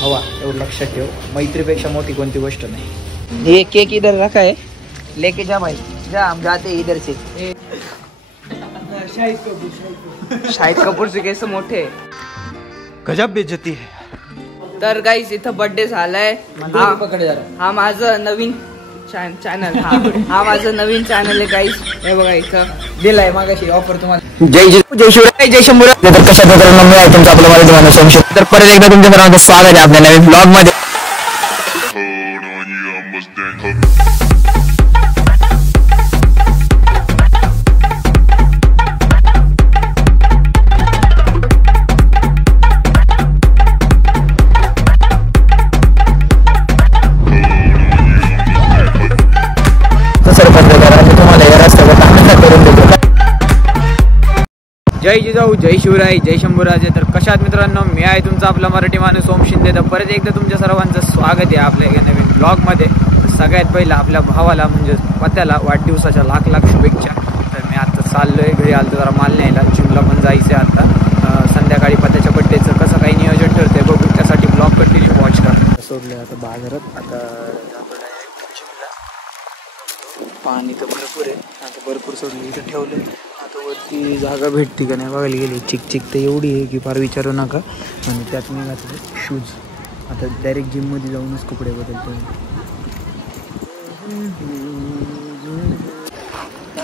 हवा एवढं लक्षात ठेव. मैत्रीपेक्षा मोठी कोणती गोष्ट नाही. ये केक इधर रखा है, लेके जा भाई, जा हम जाते इधर से. शाहिद कपूरचे केस मोठे, गजब बेइज्जती है. तर गाईस इथं बर्थडे झालाय. हा माझं नवीन चॅनल, हा माझं नवीन चॅनल आहे गाईस. हे बघा इथं दिलाय मागाशी ऑफर तुम्हाला. जय शिवराय, जय शंभूराय. तर कशा प्रकारे मी आहे तुमचं आपलं मला सोमशी. तर परत एकदा तुमच्या सर्वांचं स्वागत आहे आपल्या नवीन ब्लॉग मध्ये. जय जिजाऊ, जय शिवराय, जय शंभूराजे. तर कशात मित्रांनो, मी आहे तुमचा आपला मराठी माणूस सोम शिंदे. तर परत एकदा तुमच्या सर्वांचं स्वागत आहे आपल्या एका नवीन ब्लॉगमध्ये. सगळ्यात पहिला आपल्या भावाला म्हणजे पत्याला वाढदिवसाच्या लाख लाख शुभेच्छा. तर मी आता चाललोय घरी, आलो जरा माल न्यायला. जिमला पण जायचं आहे आता. संध्याकाळी पत्याच्या बड्डेचं कसं काही नियोजन ठरतंय बघू, त्यासाठी ब्लॉग कंटिन्यू वॉच करा. सोडलं आता बाजारात, आता पाणी तर भरपूर आहे, आता भरपूर सोडलं इथं ठेवलं. आता वरती जागा भेटते का नाही बघायला गेली. चिक तर एवढी आहे की फार विचारू नका. आणि त्यात मी घातले शूज. आता डायरेक्ट जिममध्ये जाऊनच कपडे बदलतो.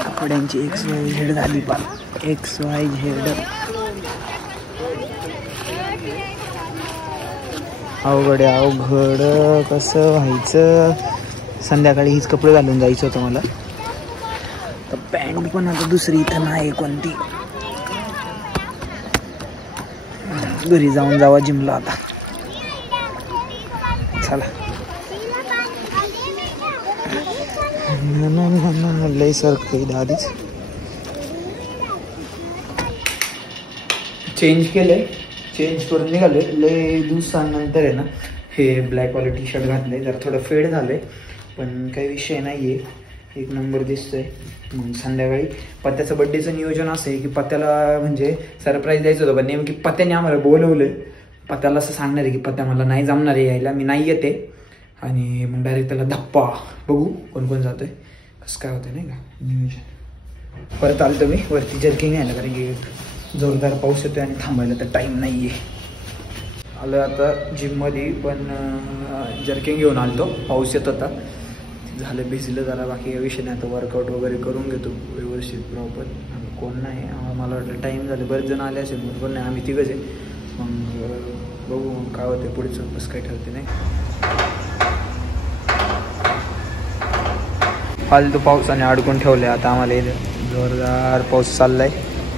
कपड्यांची XYZ झाली पा, XYZ. अवघड कसं व्हायचं. संध्याकाळी हीच कपडे घालून जायचं होतं मला. तर पॅन्ट पण आता दुसरी इथं नाही कोणती. घरी जाऊन जावा जिमला आता. चला. लय सरकत आधीच. चेंज केलंय, चेंज करून निघालोय. लय दिवसांनंतर आहे ना हे ब्लॅकवालं टी शर्ट घातलंय. जरा थोडं फेड झालंय पण काही विषय नाही आहे, एक नंबर दिसतोय. संध्याकाळी पत्त्याचं बड्डेचं नियोजन असं आहे की पत्त्याला म्हणजे सरप्राईज द्यायचं होतं. पण नेमकी पत्त्याने आम्हाला बोलवलं. पत्त्याला असं सांगणार आहे की पत्त्या मला नाही जमणार आहे यायला, मी नाही येते. आणि मग डायरेक्ट त्याला धप्पा. बघू कोण कोण जातोय, कसं काय होतं नाही का नियोजन. परत आलं तर मी वरती जर्किंग यायला, कारण की जोरदार पाऊस येतोय आणि थांबायला तर टाईम नाही आहे. आलं आता जिममध्ये, पण जर्किंग घेऊन आलो. पाऊस येत होता, झालं भिजलं जरा. बाकी या विषय नाही. आता वर्कआउट वगैरे करून घेतो व्यवस्थित प्रॉपर. कोण नाही, मला वाटलं टाईम झालं, बरेच जण आले असेल पण कोण नाही, आम्ही तिघंच आहे. मग बघू काय होते पुढचं, कसं काय ठरते नाही. फालतू पावसाने अडकून ठेवलं आता आम्हाला. इथं जोरदार पाऊस चाललाय.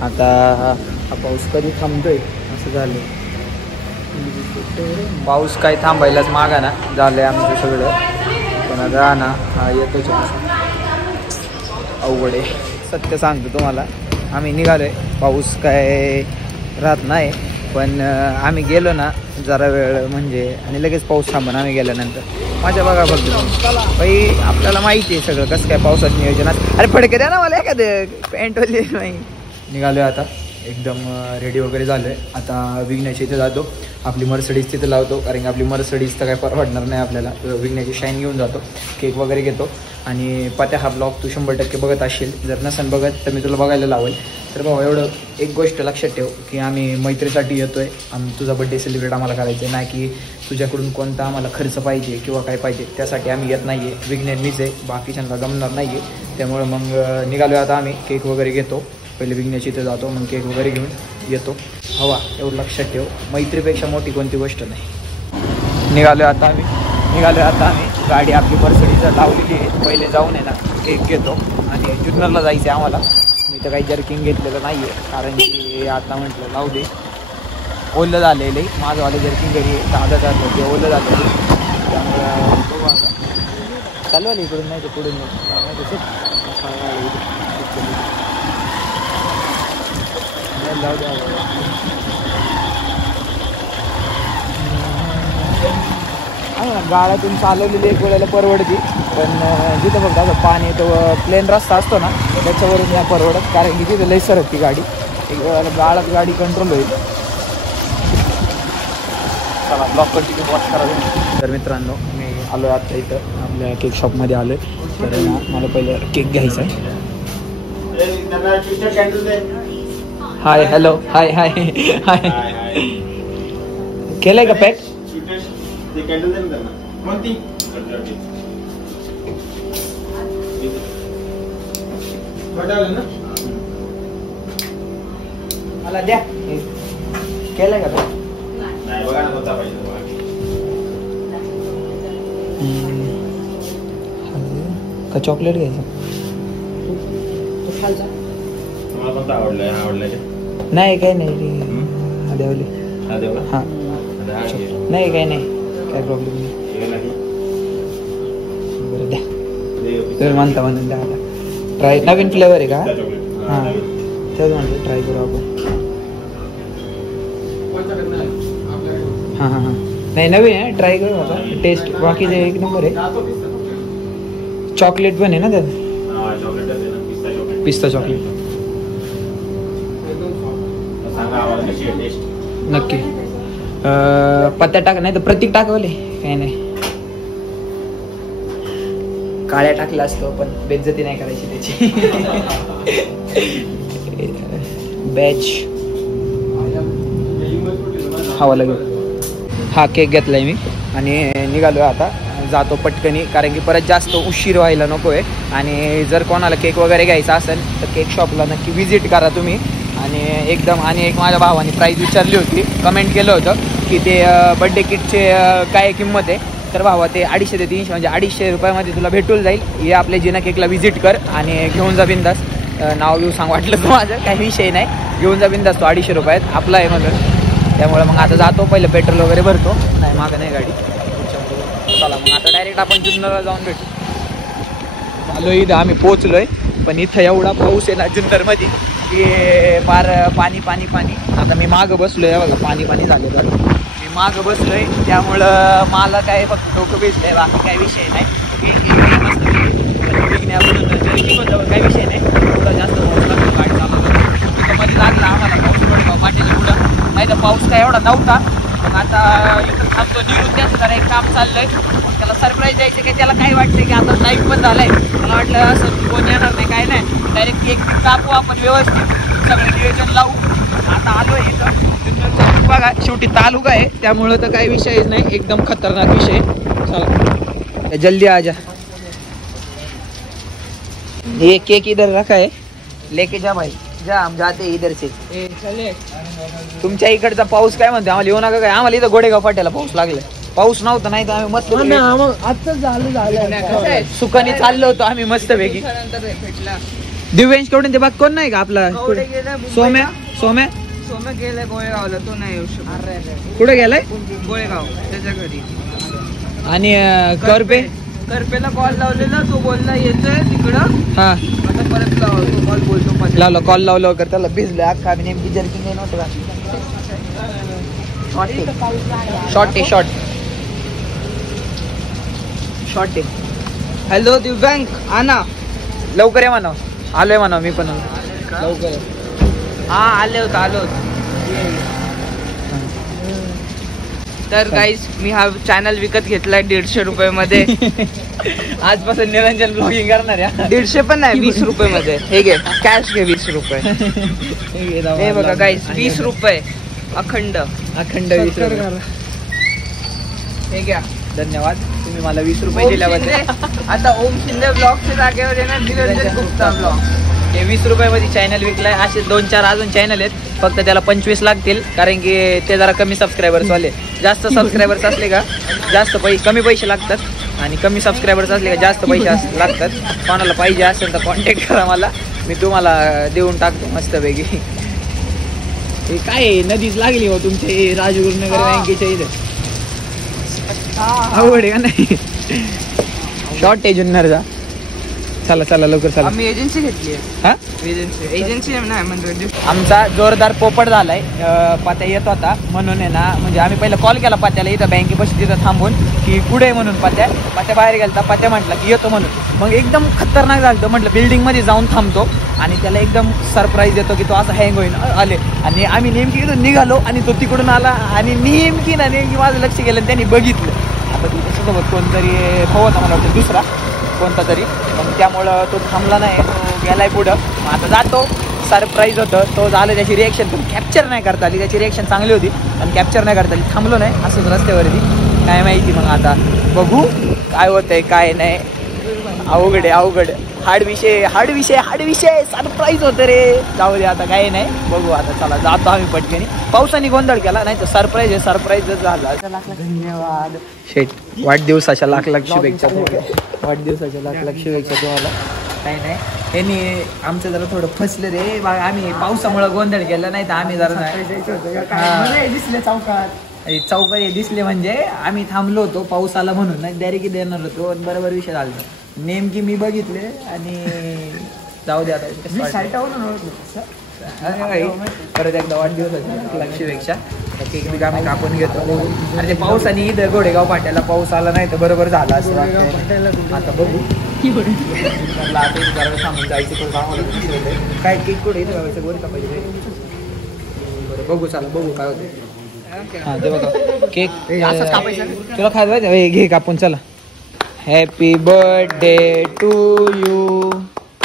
आता हा पाऊस कधी थांबतोय असं झालं. पाऊस काय थांबायलाच मागा ना झालंय आमचं सगळं. पण आता ना हा येतोच अवघड आहे. सत्य सांगतो तुम्हाला, आम्ही निघालोय, पाऊस काय राहत नाही. पण आम्ही गेलो ना जरा वेळ म्हणजे, आणि लगेच पाऊस थांबून आम्ही गेल्यानंतर माझ्या बघा फक्त बाई. आपल्याला माहिती आहे सगळं कसं काय पावसाचं नियोजन. अरे फडके द्या ना मला एखादं, पॅन्टवाले नाही. निघालोय आता, एकदम रेडी वगैरे झालोय. आता विघ्नेशच्या इथे जातो, आपली मर्सडीज तिथे लावतो, कारण की आपली मर्सडीज तर काय परवडणार नाही आपल्याला. विघ्नेची शाईन घेऊन जातो, केक वगैरे घेतो. आणि पत्या हा ब्लॉग तू 100% बघत असशील, जर नसेल बघत तर मी तुला बघायला लावेल. तर भाऊ एवढं एक गोष्ट लक्षात ठेव की आम्ही मैत्रीसाठी येतोय. तुझा बड्डे सेलिब्रेट आम्हाला करायचं आहे, नाही की तुझ्याकडून कोणता आम्हाला खर्च पाहिजे किंवा काय पाहिजे त्यासाठी आम्ही येत नाही आहे. विघ्नेश मीच आहे, बाकीच्यांना जमणार नाही आहे. त्यामुळे मग निघालो आता आम्ही. केक वगैरे घेतो, पहिले विघ्नेश इथे जातो, मग केक वगैरे घेऊन येतो. हवा एवढं लक्षात ठेव, मैत्रीपेक्षा मोठी कोणती गोष्ट नाही. निघालो आता आम्ही. गाडी आपली मर्सडीज लावलेली आहे. पहिले जाऊन आहे ना केक घेतो आणि जुन्नरला जायचं आहे आम्हाला. मी तर काही जर्किंग घेतलेलं नाही आहे, कारण की आता म्हटलं लावू दे. ओलं झालेलं आहे माझंवालं जर्किंग घरी आहे, 10,000 ते ओलं झालेलं आहे. त्यामुळे बघू आता चालू आलं इकडून, नाही तर पुढून लावू द्या. गाड्यातून चालवलेली एक वेळेला परवडती, पण जिथं फक्त असं पाणी तो प्लेन रस्ता असतो ना त्याच्यावरून या परवडत, कारण की तिथं लई सरकती गाडी. एक वेळेला गाडी कंट्रोल होईल. चला ब्लॉग कंटिन्यू वॉच करा तुम्ही. तर मित्रांनो मी आलो आता इथं आपल्या केक शॉपमध्ये आलो आहे. तर मला पहिलं केक घ्यायचा आहे. हाय हॅलो हाय हाय हाय केलंय का पॅक? मला द्या केलंय का का चॉकलेट घ्यायचं? नाही काही नाही देवले हां नाही काही नाही काय प्रॉब्लेम नाही. बरं द्या तुम्ही म्हणता म्हणून द्या. आता ट्राय नवीन फ्लेवर आहे का? हां तेच म्हणलं ट्राय करू आपण. हां हां हां नाही नवीन आहे ट्राय करू आता टेस्ट. बाकीचे एक नंबर आहे. चॉकलेट पण आहे ना त्यात? पिस्ता चॉकलेट नक्की. पत्त्या टाक नाही तर प्रतीक टाकवले काही नाही. काळ्या टाकला असतो पण बेइज्जती नाही करायची त्याची. बॅच हवा लागेल. हा केक घेतलाय मी आणि निघालो आता. जातो पटकनी कारण की परत जास्त उशीर व्हायला नको आहे. आणि जर कोणाला केक वगैरे घ्यायचा असेल तर केक शॉपला नक्की विजिट करा तुम्ही. आणि एकदम आणि एक माझ्या भावाने प्राईस विचारली होती, कमेंट केलं होतं की ते बड्डे किटचे काय किंमत आहे. तर भावा ते 250 ते 300 म्हणजे 250 रुपयामध्ये तुला भेटून जाईल. हे आपल्या जिना केकला व्हिजिट कर आणि घेऊन जा बिंदास. नाव घेऊ सांग वाटलं तर माझं काही विषय नाही. घेऊन जा बिंदास. तो 250 रुपयात आपला आहे म्हणून. त्यामुळे मग आता जातो पहिलं पेट्रोल वगैरे भरतो. नाही मागं नाही गाडी. चला मग आता डायरेक्ट आपण जुन्नरला जाऊन भेटू. आलो इथं आम्ही पोचलोय पण इथं एवढा पाऊस आहे ना जुन्नरमध्ये की फार पाणी पाणी पाणी. आता मी मागं बसलोय बघा पाणी पाणी झालेलं. मी मागं बसलोय त्यामुळं मला काय फक्त डोकं भेटलंय बाकी काही विषय नाही. काही विषय नाही. थोडा जास्त पाऊस लागतो गाडी चालवतो मध्ये लागला आम्हाला पाऊस वाटेल पुढं. नाही तर पाऊस काय एवढा नव्हता. मग आता इथं थांबतो निघून त्याचं जरा एक काम चाललंय. त्याला सरप्राईज द्यायचं की त्याला काय वाटतं की आता टाईम पण झालाय. मला वाटलं असं कोण येणार नाही काय नाही डायरेक्ट केक कापू आपण व्यवस्थित सगळं नियोजन लावू. आता आलो इथं बघा शेवटी तालुका आहे त्यामुळं तर काही विषयच नाही. एकदम खतरनाक विषय. चला जल्दी आ जा. ये केक इधर रखा है लेके जा भाई जा. हम जाते इधर से. चले तुमच्या इकडचा पाऊस काय म्हणतो आम्हाला येऊ नका काय. आम्हाला इथं गोडेगाव फाट्याला पाऊस लागलाय. पाऊस नव्हता नाही तर आम्ही मस्त सुखाने चाललो होतो आम्ही मस्त पैकी. दिव्यांश केवढे ते बाग कोण नाही का आपला सोम्या? सोम्या सोम्या गेलाय गोळेगावला. तो नाही येऊ शकत. कुठे गेलाय? गोळेगाव त्याच्या घरी. आणि करपे करपेला कॉल लावलेला तो बोलला येतोय तिकडं. हा आता परत लावतो कॉल बोलतो. लावलं कॉल लावलं वगैरे त्याला भिजलं अख्खा. आम्ही नेमकी जर्किंग नाही नव्हतं का. शॉर्ट आहे शॉर्ट शॉर्ट आहे. हॅलो दिव्यांक आणा लवकर आहे म्हणा. आलोय म्हणा मी पण लवकर. हा आले होतो. तर गाईज मी हा चॅनल विकत घेतलाय 150 रुपयामध्ये. आजपासून निरंजन ब्लॉगिंग करणार आहे. 150 पण नाही 20 रुपये मध्ये. हे घे कॅश घे 20 रुपये. हे बघा गाईज 20 रुपये अखंड 20 रुपये. हे घ्या. धन्यवाद तुम्ही मला 20 रुपये दिल्याबद्दल. आता ओम शिंदे ब्लॉगच्या जागेवर येणार निरंजन गुप्ता ब्लॉग. हे 20 रुपयामध्ये चॅनल विकलाय. असे 2-4 अजून चॅनल आहेत. फक्त त्याला 25 लागतील कारण की ते जरा कमी सबस्क्रायबर्स वाले. जास्त सबस्क्रायबर्स असले का जास्त कमी पैसे लागतात आणि कमी सबस्क्रायबर्स असले का जास्त पैसे लागतात. कोणाला पाहिजे असेल तर कॉन्टॅक्ट करा मला. मी तुम्हाला देऊन टाकतो मस्तपैकी. हे काय नदीच लागली हो तुमचे राजगुरुनगर बँकेच्या इथे. आवड आहे का नाही. शॉर्ट आहे जुन्नरचा. चला चला लवकर चला. आम्ही एजन्सी घेतली हा एजन्सी नाही म्हणजे आमचा जोरदार पोपट झालाय. पात्या येत होता म्हणून आहे ना, म्हणजे आम्ही पहिला कॉल केला पात्याला इथं बँकेपाशी तिथं थांबून की कुठे आहे म्हणून. पात्या बाहेर गेलता. पात्या म्हटला की येतो म्हणून. मग एकदम खतरनाक झालं. म्हटलं बिल्डिंग मध्ये जाऊन थांबतो आणि त्याला एकदम सरप्राईज देतो की तो असं हँग होईन आले. आणि आम्ही नेमकी इथून निघालो आणि तो तिकडून आला आणि नेमकी माझं लक्ष गेलं आणि त्यांनी बघितलं. आता त्याच्यासोबत कोणतरी भाऊ होता मला वाटतं दुसरा कोणता तरी, पण त्यामुळं तो थांबला नाही, तो गेलाय पुढं. मग आता जातो. सरप्राईज होतं तो झालं. त्याची रिॲक्शन पण कॅप्चर नाही करता आली. त्याची रिॲक्शन चांगली होती पण कॅप्चर नाही करता आली. थांबलो नाही असंच रस्त्यावरती. काय माहिती मग आता बघू काय होतंय काय नाही. अवघड आहे अवघड. हार्ड विषय सरप्राईज होतं रे. जाऊ दे आता काही नाही. बघू आता चला जातो आम्ही पटकनी. पावसाने गोंधळ केला नाही तर सरप्राईज आहे. सरप्राईजच झाला. धन्यवाद शेट. वाढदिवसाच्या लाख शुभेच्छा. वाढदिवसाच्या लाख शुभेच्छा तुम्हाला. काही नाही त्यांनी आमचं जरा थोडं फसलं रे. आम्ही पावसामुळे गोंधळ केला नाही तर आम्ही जरा दिसले चौकात दिसले म्हणजे आम्ही थांबलो होतो पाऊस आला म्हणून. नाही डायरेक्ट देणार होतो आणि बरोबर विषय झाला. नेमकी मी बघितले आणि जाऊ दे आता. परत एकदा वाढदिवसाच्या लाख शुभेच्छा. केक बी आम्ही कापून घेतो. आणि पावसाने इथं घोडेगाव फाट्याला पाऊस आला नाही तर बरोबर झाला असं. आता बघू सामान जायचं काय केक कुठे इथं गोरी का पाहिजे. बरं बघू चला बघू काय होतं. हा ते बघा केक तुला खायचं घे कापून चला. Happy birthday to you.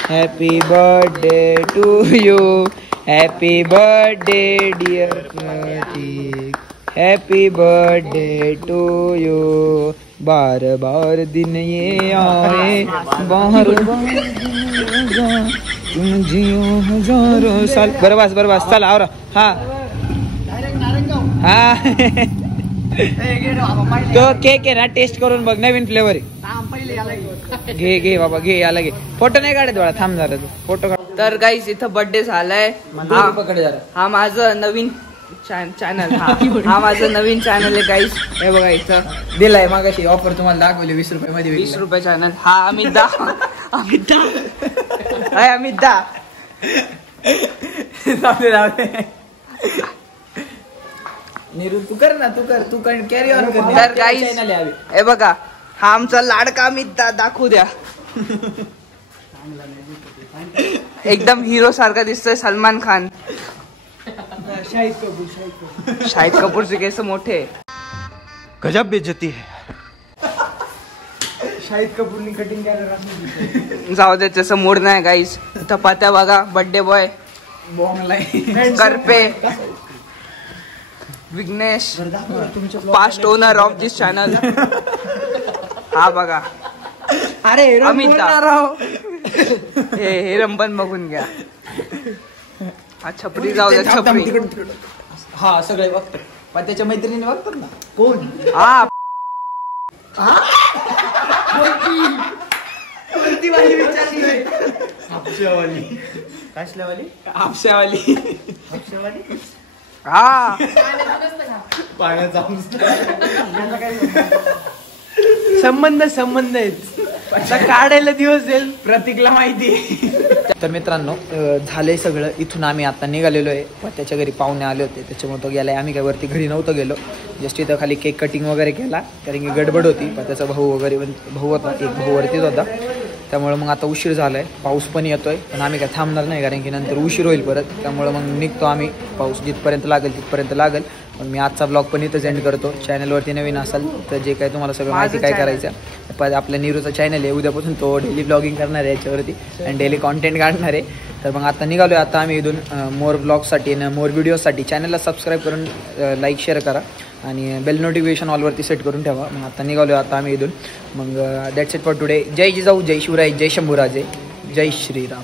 Happy birthday to you. Happy birthday dear Pratik. Happy birthday to you. बार बार दिन ये आए बार तुम जियो हजारों साल. बरबास चला आवरा. हा तो केक आहे ना टेस्ट करून बघ. नवीन फ्लेवर आहे. घे बाबा घे. याला घे. फोटो नाही काढत बाळा. थांब जरा तू फोटो काढ. तर गाईज इथं बर्थडे झालाय. हा माझं नवीन चॅनल. हा माझं नवीन चॅनल आहे गाईज. हे बघा इथं दिलाय मागाशी ऑफर तुम्हाला दाखवली 20 रुपये मध्ये. 20 रुपये चॅनल. हा अमितदा. नीरू तू कर ना. तू कर कॅरी ऑन कर. तर गाईज हे बघा हा आमचा लाडका अमितदा. दाखवू द्या. एकदम हिरो सारखा दिसतोय. सलमान खान. शाहिद कपूरचे केस मोठे. गजब बेइज्जती है. शाहिद कपूरनी कटिंग केलं. जाऊ दे त्याचं मूड नाही गाईज. पात्या बघा birthday boy Karpe Vighnesh past owner of this channel. हा बघा अरे अमिताभ. हे रंपण बघून घ्या. हा छपरी जाऊ द्या. छपरी हा सगळे बघतात पण त्याच्या मैत्रिणी बघतात ना. कोण हा कोणती वाली विचारली. हापशावाली हा संबंध आहेत. काढायला दिवस जाईल प्रतीकला माहिती. तर मित्रांनो झालंय सगळं. इथून आम्ही आता निघालेलो आहे. त्याच्या घरी पाहुणे आले होते त्याच्यामुळे तो गेलाय. आम्ही काय वरती घरी नव्हतो गेलो. जस्ट इथं खाली केक कटिंग वगैरे केला कारण की गडबड होती. पण त्याचा भाऊ होता. एक भाऊ वरतीच होता. त्यामुळे मग आता उशीर झालाय. पाऊस पण येतोय पण आम्ही काय थांबणार नाही कारण की नंतर उशीर होईल परत. त्यामुळे मग निघतो आम्ही. पाऊस जिथपर्यंत लागेल तिथपर्यंत लागेल. पण मी आजचा ब्लॉग पण इथं एंड करतो. चॅनलवरती नवीन असाल तर जे काय तुम्हाला सगळं माहिती काय करायचं. आपल्या नीरूचा चॅनल आहे. उद्यापासून तो डेली ब्लॉगिंग करणार आहे याच्यावरती आणि डेली कॉन्टेंट काढणार आहे. तर मग आता निघालो आता आम्ही इथून मोर ब्लॉगसाठी आणि मोर व्हिडिओसाठी. चॅनलला सबस्क्राईब करून लाईक शेअर करा आणि बेल नोटिफिकेशन ऑलवरती सेट करून ठेवा. मग आता निघालो आता आम्ही इथून. मग दॅट्स इट फॉर टुडे. जय जिजाऊ, जय शिवराय, जय शंभूराजे, जय श्रीराम.